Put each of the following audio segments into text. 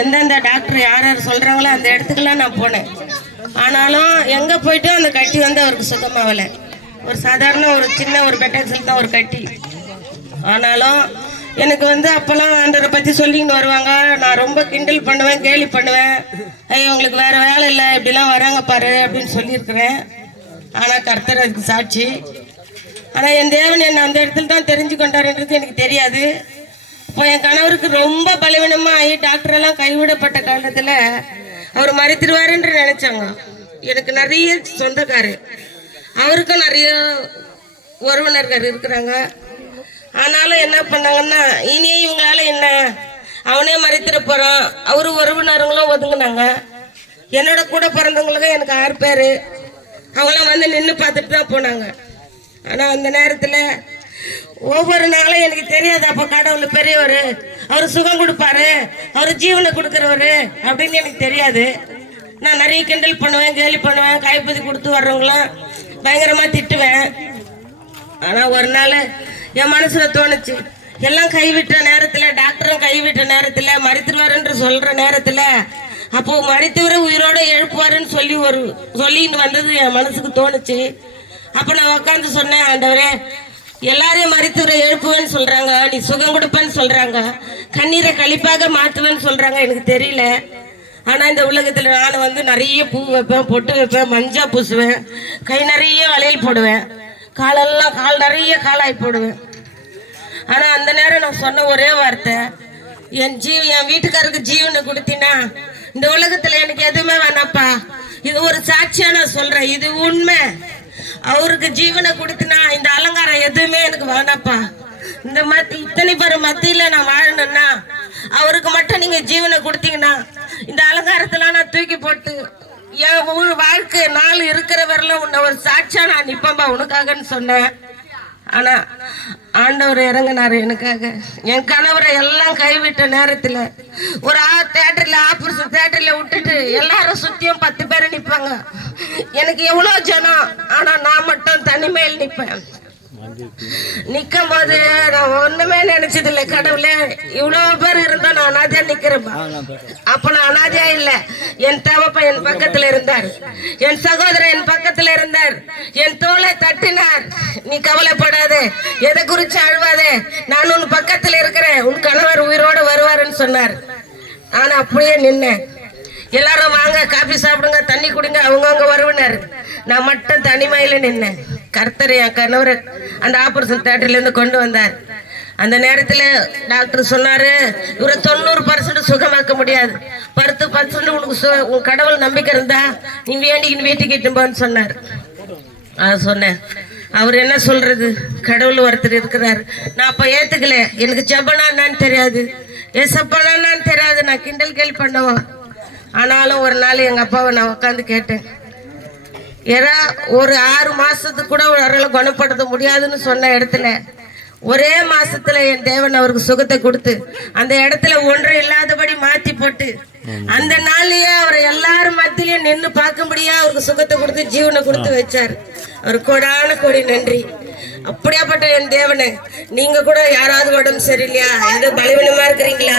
எந்தெந்த டாக்டர் யார் யார் சொல்கிறாங்களோ அந்த இடத்துக்குலாம் நான் போனேன். ஆனாலும் எங்கே போயிட்டு அந்த கட்டி வந்து அவருக்கு சுத்தமாகலை. ஒரு சாதாரண ஒரு சின்ன ஒரு பெட்டாக்சல் தான் ஒரு கட்டி. ஆனாலும் எனக்கு வந்து அப்போல்லாம் ஆண்டவரை பற்றி சொல்லிக்கிட்டு வருவாங்க. நான் ரொம்ப கிண்டல் பண்ணுவேன், கேலி பண்ணுவேன். ஐயோ உங்களுக்கு வேறு வேலை இல்லை, இப்படிலாம் வராங்க பாரு அப்படின்னு சொல்லியிருக்கிறேன். ஆனால் கர்த்தர் அதுக்கு சாட்சி. ஆனால் என் தேவன் என்னை அந்த இடத்துல தான் தெரிஞ்சு கொண்டாருன்றது எனக்கு தெரியாது. இப்போ என் கணவருக்கு ரொம்ப பலவீனமாக ஆகி டாக்டரெல்லாம் கைவிடப்பட்ட காலத்தில் அவர் மறைத்திருவாருன்னு நினச்சாங்க. எனக்கு நிறைய சொந்தக்காரு, அவருக்கும் நிறைய உறவினர்கள் இருக்கிறாங்க. ஆனாலும் என்ன பண்ணாங்கன்னா, இனியே இவங்களால என்ன, அவனே மறைத்திட போகிறான், அவரு உறவினர்களும் ஒதுங்கினாங்க. என்னோட கூட பிறந்தவங்களுக்கு எனக்கு 6 பேர், அவங்களாம் வந்து நின்று பார்த்துட்டு தான் போனாங்க. ஆனால் அந்த நேரத்தில் ஒவ்வொரு நாளும் எனக்கு தெரியாது, அப்போ கடவுள் பெரியவர், அவர் சுகம் கொடுப்பாரு, அவர் ஜீவனை கொடுக்குறவர் அப்படின்னு எனக்கு தெரியாது. நான் நிறைய கிண்டல் பண்ணுவேன், கேலி பண்ணுவேன், கைப்பதி கொடுத்து வர்றவங்களாம் பயங்கரமாக திட்டுவேன். ஆனால் ஒரு நாள் என் மனசில் தோணுச்சு, எல்லாம் கைவிட்ட நேரத்தில், டாக்டரும் கைவிட்ட நேரத்தில், மறித்துருவாருன்று சொல்கிற நேரத்தில், அப்போது மறித்தவரை உயிரோடு எழுப்புவாருன்னு சொல்லின்னு வந்தது என் மனசுக்கு தோணுச்சு. அப்போ நான் உட்காந்து சொன்னேன், ஆண்டவரே எல்லாரையும் மறித்தவரை எழுப்புவேன்னு சொல்கிறாங்க, நீ சுகம் கொடுப்பேன்னு சொல்கிறாங்க, கண்ணீரை கழிப்பாக மாற்றுவேன்னு சொல்கிறாங்க, எனக்கு தெரியல. ஆனால் இந்த உலகத்தில் நான் வந்து நிறைய பூ வைப்பேன், பொட்டு வைப்பேன், மஞ்சா பூசுவேன், கை நிறைய வளையல் போடுவேன், காலெல்லாம் கால் நிறைய காலாய் போடுவேன். ஆனால் அந்த நேரம் நான் சொன்ன ஒரே வார்த்தை, என் வீட்டுக்காரருக்கு ஜீவனை கொடுத்தினா இந்த உலகத்தில் எனக்கு எதுவுமே வேணாப்பா. இது ஒரு சாட்சியா நான் சொல்றேன், இது உண்மை. அவருக்கு ஜீவனை கொடுத்தினா இந்த அலங்காரம் எதுவுமே எனக்கு வேணாப்பா. இந்த இத்தனை பேர் மத்தியில நான் வாழணும்னா அவருக்கு மட்டும் நீங்க ஜீவனை கொடுத்தீங்கன்னா இந்த அலங்காரத்துல நான் தூக்கி போட்டு என் வாழ்க்கை நாள் இருக்கிற வரல உன்னை ஒரு சாட்சியா நான் நிப்பம்பா உனக்காகன்னு சொன்னேன். ஆனா ஆண்டவர் இறங்கினாரு எனக்காக. என் கணவரை எல்லாம் கைவிட்ட நேரத்துல ஒரு தேட்டர்ல ஆபரேஷன் தேட்டர்ல விட்டுட்டு எல்லாரும் சுத்தியும் 10 பேர் நிப்பாங்க. எனக்கு எவ்வளவு ஜனம், ஆனா நான் மட்டும் தனிமையில் நிப்பேன். நிக்கும் போது நான் ஒண்ணுமே நினைச்சது இல்லை, கடவுளே இவ்வளவு பேர் இருந்தா நான் அனாதையா நிக்கிறேன். அப்ப நான் அனாதையா இல்ல, என் தவப்ப என் பக்கத்துல இருந்தார், என் சகோதரன் என் பக்கத்துல இருந்தார், என் தோளை தட்டினார். நீ கவலைப்படாதே, எதை குறிச்சு அழுவாதே, நான் உன் பக்கத்துல இருக்கிறேன், உன் கணவர் உயிரோடு வருவாருன்னு சொன்னார். ஆனா அப்படியே நின்னேன். எல்லாரும் வாங்க காபி சாப்பிடுங்க, தண்ணி குடிங்க, அவங்கவுங்க உறவினர். நான் மட்டும் தனிமையில நின்னேன். கர்த்தர் என் கணவர் அந்த ஆபரேஷன் தேட்டர்ல இருந்து கொண்டு வந்தார். அந்த நேரத்தில் டாக்டர் சொன்னாரு, இவரை 90% சுகமாக்க முடியாது, 10% உனக்கு உன் கடவுள் நம்பிக்கை இருந்தா நீ வேண்டிக்கின்னு வீட்டுக்கு இட்டும்போன்னு சொன்னார். சொன்னேன், அவர் என்ன சொல்றது, கடவுள் ஒருத்தர் இருக்கிறார். நான் அப்ப ஏத்துக்கல. எனக்கு ஜபனா என்னன்னு தெரியாது, ஏசப்பனா என்னன்னு தெரியாது, நான் கிண்டல் கேள்வி பண்ணுவோம். ஆனாலும் ஒரு நாள் எங்க அப்பாவை நான் உட்காந்து கேட்டேன். ஏன்னா ஒரு 6 மாசத்துக்கு கூட ஒரு குணப்படுத்த முடியாதுன்னு சொன்ன இடத்துல ஒரே மாசத்துல என் தேவன் அவருக்கு சுகத்தை கொடுத்து அந்த இடத்துல ஒன்று இல்லாதபடி மாத்தி போட்டு அந்த நாள்லயே அவரை எல்லாரும் மத்தியிலையும் நின்று பார்க்கும்படியா அவருக்கு சுகத்தை கொடுத்து ஜீவனை கொடுத்து வச்சார். அவர் கோடான கோடி நன்றி. அப்படியாப்பட்ட என் தேவனை நீங்க கூட யாராவது உடம்பு சரியில்லையா, ஏதோ பலவீனமா இருக்கிறீங்களா,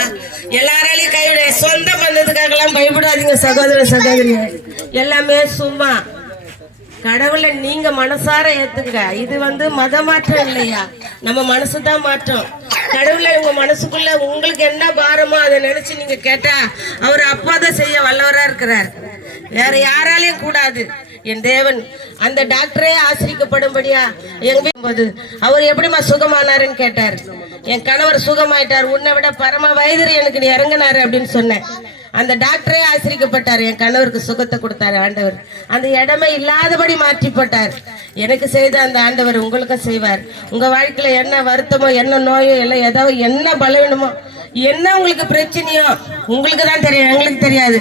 எல்லாராலையும் கைவிட சொந்த பந்தத்துக்காகலாம் பயப்படாதீங்க சகோதர சகோதரி. எல்லாமே சும்மா கடவுளை நீங்க மனசார ஏத்துங்க. இது வந்து மத மாற்றம் இல்லையா, நம்ம மனசுதான் மாற்றம். கடவுளை உங்க மனசுக்குள்ள உங்களுக்கு என்ன பாரமோ அதை நினைச்சு நீங்க கேட்டா அவர் அப்பாதான் செய்ய வல்லவரா இருக்கிறார், வேற யாராலையும் கூடாது. என் தேவன் அந்த டாக்டரே ஆசிரிக்கப்படும்படியா எங்க போது அவர் எப்படிமா சுகமானாருன்னு கேட்டார். என் கணவர் சுகமாயிட்டார், உன்னை விட பரம வயது எனக்கு நீ இறங்கினாரு அப்படின்னு சொன்னேன். அந்த டாக்டரே ஆசிரிக்கப்பட்டார், என் கணவருக்கு சுகத்தை கொடுத்தாரு ஆண்டவர். அந்த இடமே இல்லாதபடி மாற்றி போட்டார். எனக்கு செய்த அந்த ஆண்டவர் உங்களுக்கும் செய்வார். உங்க வாழ்க்கையில என்ன வருத்தமோ, என்ன நோயோ, இல்லை ஏதாவது என்ன பலவீனமோ, என்ன உங்களுக்கு பிரச்சனையோ உங்களுக்கு தான் தெரியும், எங்களுக்கு தெரியாது.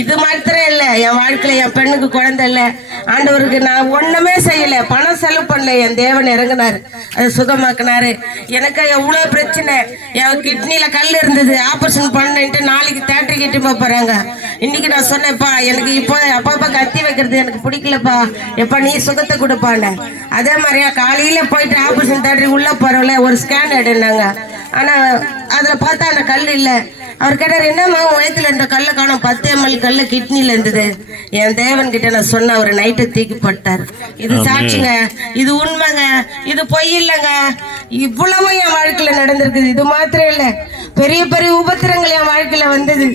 இது மாத்திரம் இல்லை, என் வாழ்க்கையில என் பெண்ணுக்கு குழந்தை இல்லை, ஆண்டவருக்கு நான் ஒண்ணுமே செய்யல, பணம் செலவு பண்ணல, என் தேவன் இறங்கினாரு, அதை சுகமாக்குனாரு. எனக்கு எவ்வளவு பிரச்சனை, என் கிட்னில கல் இருந்தது, ஆபரேஷன் பண்ணிட்டு நாளைக்கு தேட்டருக்கு இட்டு போறாங்க. இன்னைக்கு நான் சொன்னேன்ப்பா, எனக்கு இப்போ அப்பா கத்தி வைக்கிறது எனக்கு பிடிக்கலப்பா, எப்ப நீ சுகத்தை கொடுப்பான்னு. அதே மாதிரியா காலையில போயிட்டு ஆபரேஷன் தேட்டருக்கு உள்ள போறோம்ல, ஒரு ஸ்கேன் எடுனாங்க. ஆனா அதுல பார்த்தா அந்த கல் இல்லை. அவர் கேட்டார், என்னம்மா வயத்துல இந்த கல்லை காணும், 10 ml கல்லு கிட்னில இருந்தது. என் தேவன் கிட்ட நான் சொன்ன, ஒரு நைட்டு தூக்கி போட்டார். இது சாட்சிங்க, இது உண்மைங்க, இது பொய் இல்லைங்க. இவ்வளவும் என் வாழ்க்கையில நடந்திருக்குது. இது மாத்திரம் இல்ல, பெரிய பெரிய உபத்திரங்கள் என் வாழ்க்கையில வந்தது.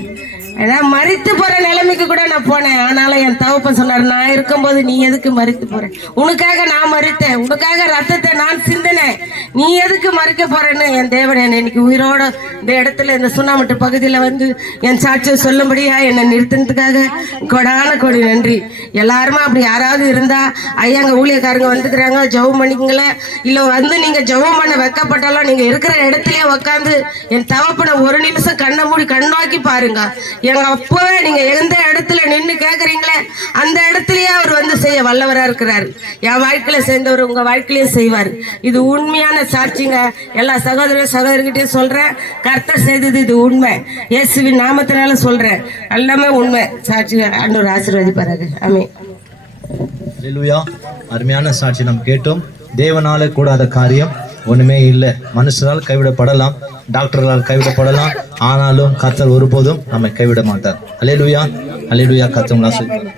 ஏன்னா மறித்து போற நிலைமைக்கு கூட நான் போனேன். ஆனாலும் என் தகப்பன் சொன்னார், நான் இருக்கும்போது நீ எதுக்கு மறித்து போற? உனக்காக நான் மறித்தேன், உனக்காக ரத்தத்தை நான் சிந்தினேன், நீ எதுக்கு மறிக்க போறேன்னு என் தேவன் என்னை இன்னைக்கு உயிரோட இந்த இடத்துல, இந்த சுண்ணாமட்டு பகுதியில் வந்து என் சாட்சியை சொல்லும்படியா என்னை நிறுத்தினதுக்காக கொடான கொடி நன்றி. எல்லாருமே அப்படி யாராவது இருந்தா, ஐயாங்க ஊழியக்காரங்க வந்துக்கிறாங்க, ஜெபம் பண்ணிக்கங்களேன். இல்லை வந்து நீங்க ஜெபம் பண்ண வைக்கப்பட்டாலும் நீங்க இருக்கிற இடத்துலயே உட்காந்து என் தகப்பனை ஒரு நிமிஷம் கண்ணை மூடி கண்ணோக்கி பாருங்க. எங்க அப்பவே நீங்க எந்த இடத்துல நின்று கேக்குறீங்களே அந்த இடத்துலயே அவர் வந்து செய்ய வல்லவரா இருக்கிறாரு. என் வாழ்க்கையில சேர்ந்தவர் உங்க வாழ்க்கையிலேயே செய்வார். இது உண்மையான சாட்சிங்க. எல்லா சகோதரிகிட்டையும் சொல்றேன், கர்த்தர் செய்தது இது உண்மை. இயேசுவின் நாமத்தினால சொல்றேன், எல்லாமே உண்மை சாட்சி. ஆண்டவர் ஆசீர்வதிப்பாரு. ஆமென். அல்லேலூயா. அருமையான சாட்சி நாம் கேட்டோம். தேவனால கூடாத காரியம் ஒண்ணுமே இல்லை. மனுஷரால் கைவிடப்படலாம், டாக்டர்களால் கைவிடப்படலாம், ஆனாலும் கர்த்தர் ஒருபோதும் நம்மை கைவிட மாட்டார். அல்லேலூயா, அல்லேலூயா. கர்த்தர் உங்களை ஆசீர்வதிப்பார்.